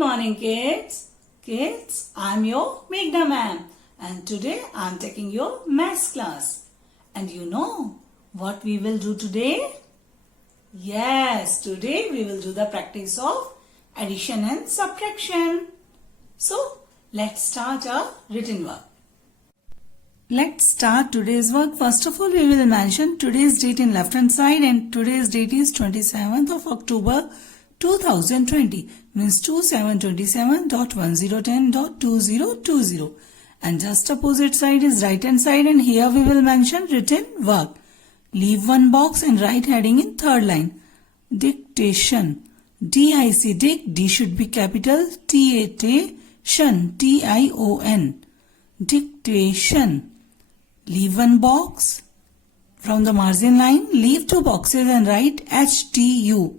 morning, kids. Kids, I'm your Meghna ma'am, and today I'm taking your maths class. And you know what we will do today? Yes, today we will do the practice of addition and subtraction. So, let's start our written work. Let's start today's work. First of all, we will mention today's date in left hand side, and today's date is 27th of October 2020, means 2727.1010.2020, and just opposite side is right hand side, and here we will mention written work. Leave one box and write heading in third line. Dictation. D-I-C, dic, D should be capital, T-A-T-A-T-I-O-N, T-I-O-N. Dictation. Leave one box. From the margin line, leave two boxes and write HTU.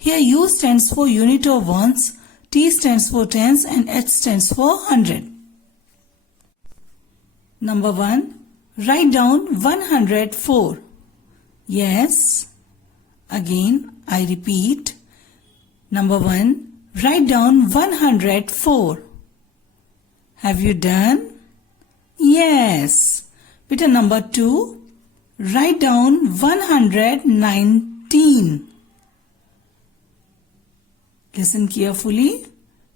Here U stands for unit of ones, T stands for tens, and H stands for 100. Number 1. Write down 104. Yes. Again, I repeat. Number 1. Write down 104. Have you done? Yes. Beta number 2. Write down 119. Listen carefully.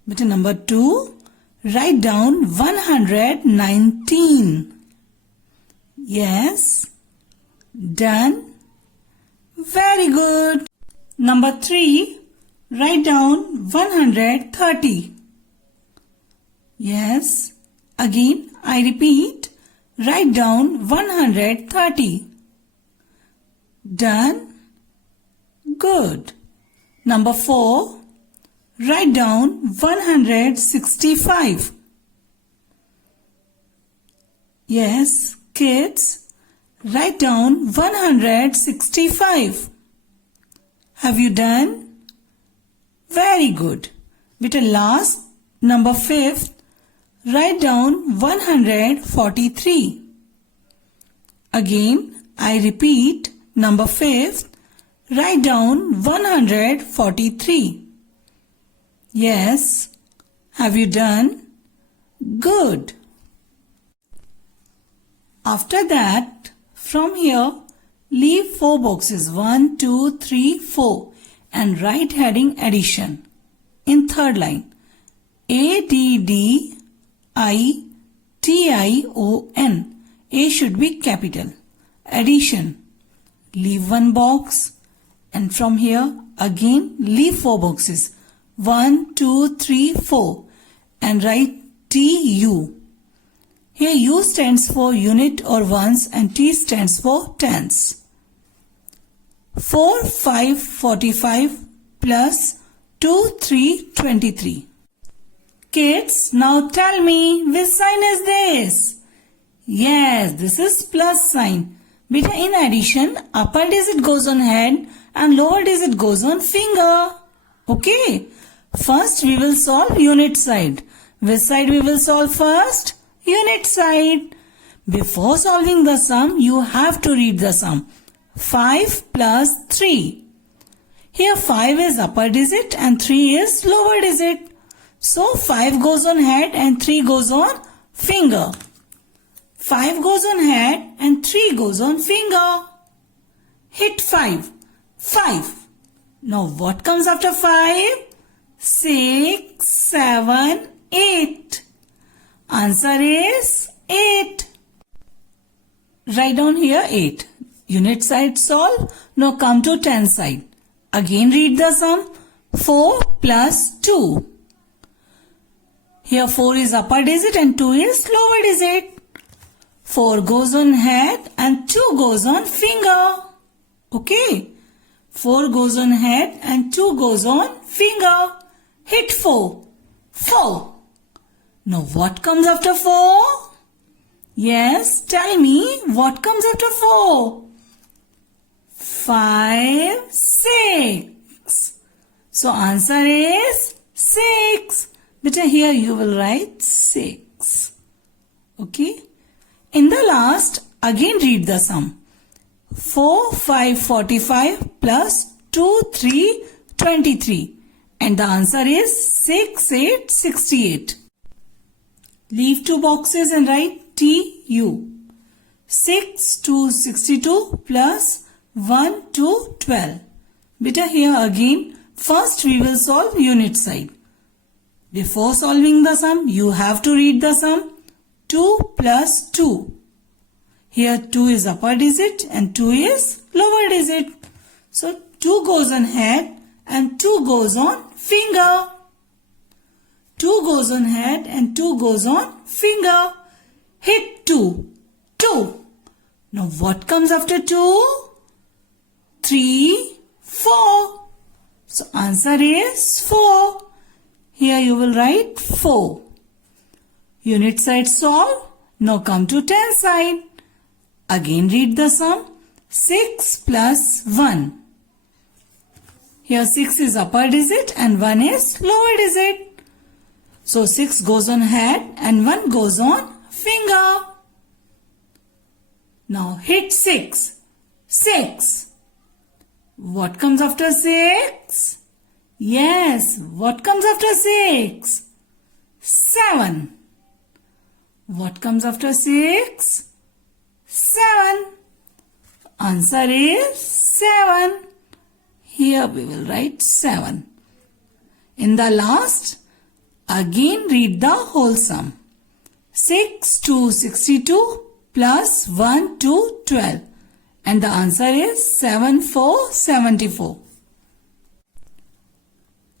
Beta number 2. Write down 119. Yes. Done. Very good. Number 3. Write down 130. Yes. Again, I repeat. Write down 130. Done. Good. Number 4. Write down 165. Yes, kids. Write down 165. Have you done? Very good. With a last, number 5. Write down 143. Again, I repeat, number 5. Write down 143. Yes. Have you done? Good. After that, from here, leave 4 boxes, 1, 2, 3, 4, and write heading addition in third line. ADDITION. A should be capital. Addition. Leave one box, and from here again leave 4 boxes. 1, 2, 3, 4, and write TU. Here U stands for unit or ones and T stands for tens. 4, 5, 45 plus 2, 3, 23. Kids, now tell me, which sign is this? Yes, this is plus sign. Beta, in addition, upper digit goes on head and lower digit goes on finger. Okay. First, we will solve unit side. Which side we will solve first? Unit side. Before solving the sum, you have to read the sum. 5 plus 3. Here 5 is upper digit and 3 is lower digit. So 5 goes on head and 3 goes on finger. 5 goes on head and 3 goes on finger. Hit 5. 5. Now what comes after 5? 6, 7, 8. Answer is 8. Write down here 8. Unit side solve. Now come to 10 side. Again read the sum. 4 plus 2. Here 4 is upper digit and 2 is lower digit. 4 goes on head and 2 goes on finger. Okay. 4 goes on head and 2 goes on finger. Hit 4. 4. Now what comes after 4? Yes, tell me what comes after 4? 5, 6. So answer is 6. Beta, here you will write 6. Okay. In the last, again read the sum. 4, 5, 45 plus 2, 3, 23. and the answer is 6868. Leave two boxes and write TU. 6 to 62 plus 1 to 12. Beta, here again, first we will solve unit side. Before solving the sum, you have to read the sum. 2 plus 2. Here 2 is upper digit and 2 is lower digit. So 2 goes on head and 2 goes on finger. 2 goes on head and 2 goes on finger. Hit 2. 2. Now what comes after 2? 3, 4. So answer is 4. Here you will write 4. Unit side solve. Now come to 10 side. Again read the sum. 6 plus 1. Here 6 is upper digit and 1 is lower digit. So 6 goes on head and 1 goes on finger. Now hit 6. 6. What comes after 6? Yes, what comes after 6? 7. What comes after 6? 7. Answer is 7. Here we will write 7. In the last, again read the whole sum. 6 to 62 plus 1 to 12. And the answer is 74.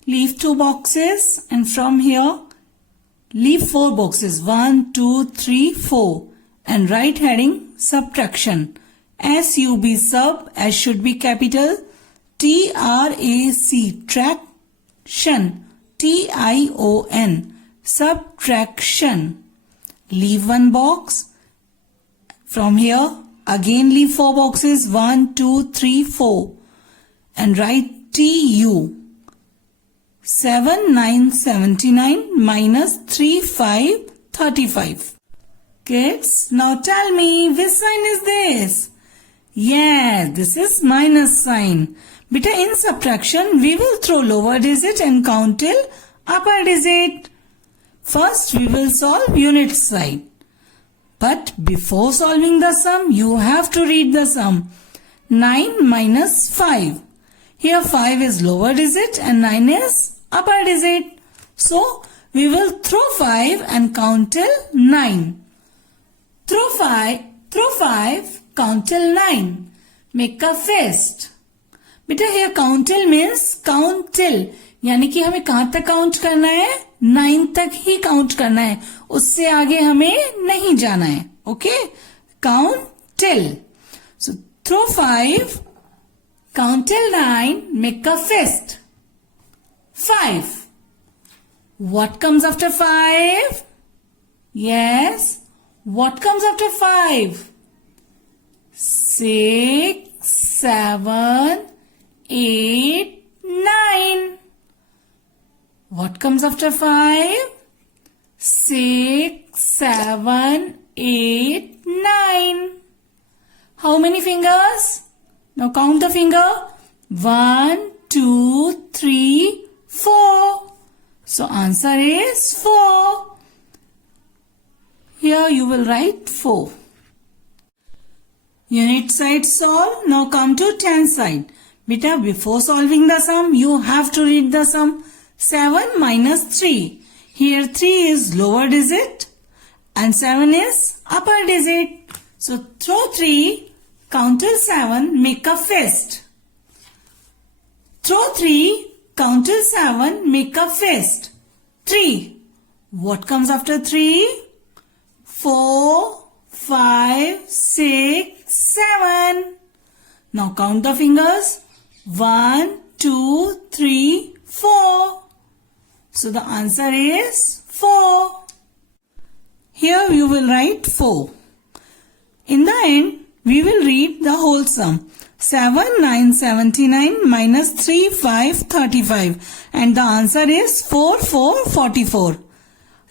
Leave two boxes and from here leave 4 boxes. 1, 2, 3, 4 and write heading subtraction. SUB sub, S should be capital. TRAC traction. TION subtraction. Leave 1 box. From here again leave 4 boxes. 1, 2, 3, 4 and write TU. 7979 minus 3535. Kids, now tell me which sign is this? Yes, this is minus sign. Beta, in subtraction, we will throw lower digit and count till upper digit. First, we will solve unit side. But before solving the sum, you have to read the sum. 9 minus 5. Here 5 is lower digit and 9 is upper digit. So, we will throw 5 and count till 9. Throw 5, count till 9. Make a fist. बेटा here count till means count till. यानी कि हमें कहां तक count करना है? 9 तक ही count करना है. उससे आगे हमें नहीं जाना है. Okay? Count till. So, throw 5, count till 9, make a fist. 5. What comes after 5? Yes. What comes after 5? 6, 7, 8, 9. What comes after 5? 6, 7, 8, 9. How many fingers? Now count the finger. 1, 2, 3, 4. So answer is 4. Here you will write 4. Unit side solve. Now come to 10 side. Beta, before solving the sum, you have to read the sum. 7 minus 3. Here 3 is lower digit and 7 is upper digit. So throw 3, count till 7, make a fist. Throw 3, count till 7, make a fist. 3. What comes after 3? 4, 5, 6, 7. Now count the fingers. 1, 2, 3, 4. So the answer is 4. Here you will write 4. In the end, we will read the whole sum. 7979 minus 3535 and the answer is 4444.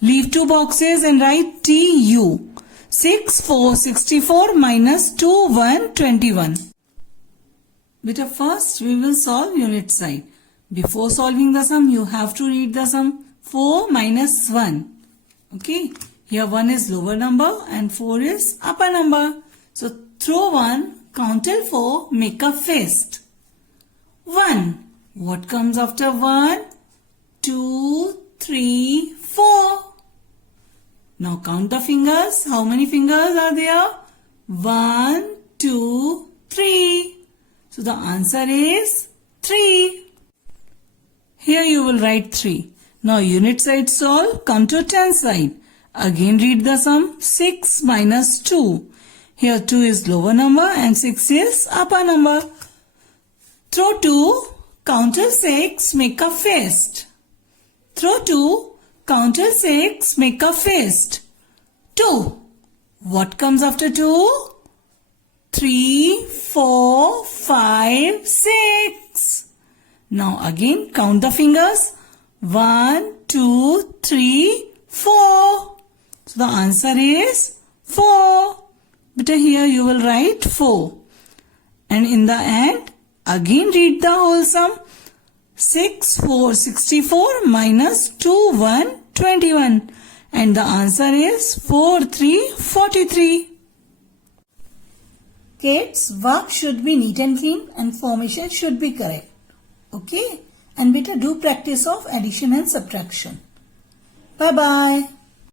Leave 2 boxes and write TU. 6464 minus 2121. Beta, first we will solve unit side. Before solving the sum, you have to read the sum. 4 minus 1. Okay. Here 1 is lower number and 4 is upper number. So throw 1, count till 4, make a fist. 1. What comes after 1? 2, 3, 4. Now count the fingers. How many fingers are there? 1, 2, 3. So the answer is 3. Here you will write 3. Now unit side solve. Come to 10 side. Again read the sum. 6 minus 2. Here 2 is lower number and 6 is upper number. Throw 2, count till 6, make a fist. Throw 2, count till 6, make a fist. 2. What comes after 2? 3, 4, 5, 6. Now again count the fingers. 1, 2, 3, 4. So the answer is 4. But here you will write 4. And in the end, again read the whole sum. 6, 4, 64 minus 2, 1, 21. And the answer is 4, 3, 43. Kids, work should be neat and clean and formation should be correct. Okay? And better do practice of addition and subtraction. Bye-bye.